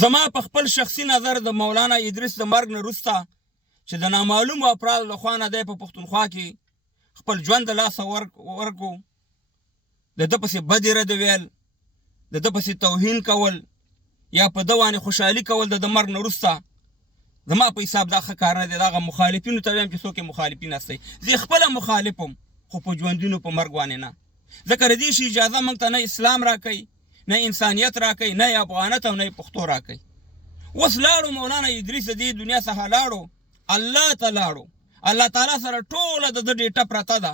زما په خپل شخصي نظر د مولانا ادریس د مرګ نه وروسته چې د نامعلومو افرادو له خوا نه دی په پښتونخوا کې خپل ژوند د لاسه ورکړو، د ده پسې بدې ردې ویل، د ده پسې توهین کول یا په ده باندې خوشحالي کول د مرګ نه وروسته زما په حساب دا ښه کار نه دی. دغه مخالفینو ته وایم چې څوک یې مخالفین هستئ، زه خپله مخالف یم خو په ژوندونو په مرګ باندې نه. ځکه د دې شي اجازه موږ ته نه اسلام راکوي، نه انسانیت راکوي، نه یې افغانیت او نه یې پښتو راکوي. اوس لاړو مولانا ادریس د دې دنیا څخه لاړو، الله ته لاړو، الله تعالی سره ټوله د ده ډیټه پرته ده.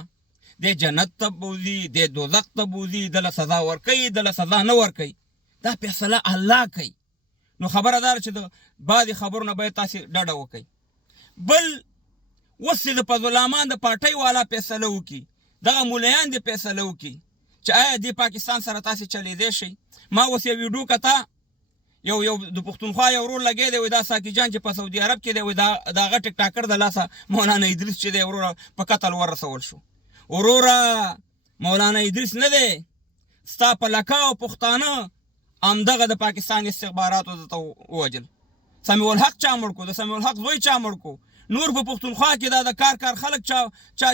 دی جنت ته بوځي، دی دوزخ ته بوځي، دله سزا ورکوي، دله سزا نه ورکوي، دا فیصله الله کوي. نو خبره دار چې د بعضې خبرو نه باید تاسې ډډه وکئ. بل اوس چې د فضلامان د پارټۍ والا فیصله وکړي، دغه ملیان دې فیصله وکړي چې آیا دې پاکستان سره تاسې چلېدی شئ. ما اوس یو ویډیو کته، یو د پښتونخوا یو ورور لګی دی، وایي دا ساقي جان چې په سعودي عرب کې دی، وایي د هغه ټیک ټاکر د لاسه مولانا ادریس چې دی وروره په قتل ورسول شو. وروره مولانا ادریس نه دی، ستا په لکاو پښتانه همدغه د پاکستان استخباراتو درته ووجل. سمیع الحق چا مړ کو، د سمیع الحق زوی چا مړ کو، نور په پښتونخوا کې دا د کار خلک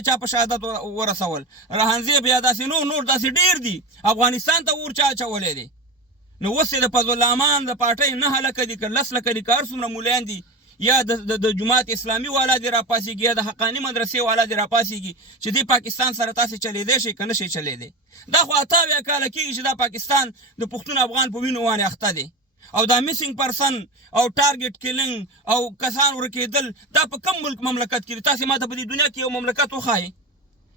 چا په شهادت ورسول، رهنزیب یا داسې نور داسې ډېر دي، افغانستان ته اور چا اچولی دی. نو اوس یې د فضلامان د پارټۍ 9 لکه دي که 10 لکه دي که هر څومره مولیان دي، یا د جماعت اسلامي والا دې راپاڅېږي یا د حقاني مدرسې والا دې راپاڅېږي چې دې پاکستان سره تاسې چلېدی شئ که نه شئ چلېدی. دا خو 88 کاله کېږي چې دا پاکستان د پښتون افغان په وینو باندې اخته دی. او دا میسنګ پرسن او ټارګټ کیلنګ او کسان ورکېدل دا په کم ملک مملکت کې دي؟ تاسې ما ته په دې دنیا کې یو مملکت وښایئ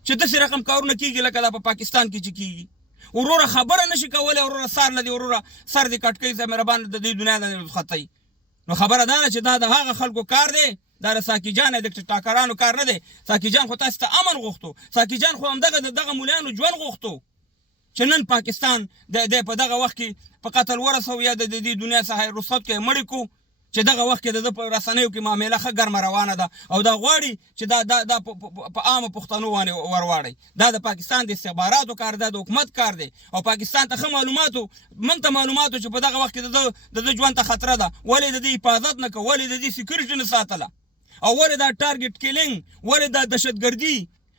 چې داسې رقم کارونه کېږي لکه دا په پاکستان کې چې کېږي. وروره خبره نشي کولی، وروره سار لدی، وروره سر دې کټ کوي، زه مهربان د دې دنیا نه رخصتئ. نو خبره دا ده چې دا د هغه خلکو کار دی، دا د ساقي جان د ټاکرانو کار نه دی. ساقي جان خو تاسې ته امن غوښتو، ساقي جان خو همدغه مولیانو ژوند غوښتو چې نن پاکستان د په دغه وخت کې په قتل ورسو یا د دې دنیا څخه رخصت کې مړی کو، چې دغه وخت کې د ده په رسنیو کې معامله ښه ګرمه روانه ده او دا غواړي چې دا په عامو پښتنو باندې ورواړئ. دا د پاکستان د استخباراتو کار دی، د حکومت کار دی، او پاکستان ته ښه معلوماتو موږ ته معلوماتو چې په دغه وخت کې د ده ژوند ته خطره ده، ولې د دې حفاظت نه کوه، ولې د دې سیکورټي نه ساتله، او ولې دا ټارګټ کیلنګ، ولې دا دهشتګردي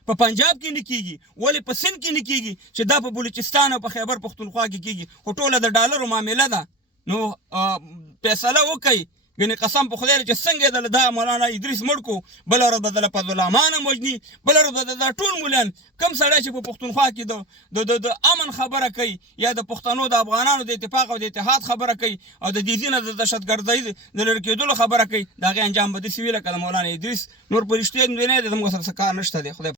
په پنجاب کې نه کېږي، ولې په سند کې نه کېږي چې دا په بلوچستان او په خیبر پښتونخوا کې کېږي. خو ټوله د ډالرو معامله ده. نو فیصله وکئ، یعنې قسم په خدای چې څنګه یې دا مولانا ادریس مړ کو، بله ورځ به دله فضلامان هم وژني، بله ورځ به دا ټول مولیان کوم سړی چې په پښتونخوا کې د امن خبره کوي یا د پښتنو د افغانانو د اتفاق او د اتحاد خبره کوي او د دې ځینه د دهشتګردۍ د لرې کېدلو خبره کوي، د هغې انجام به داسې وي لکه د مولانا ادریس. نور په رښتیا دی نه دی، زموږ سره څه کار نشته دی. خدای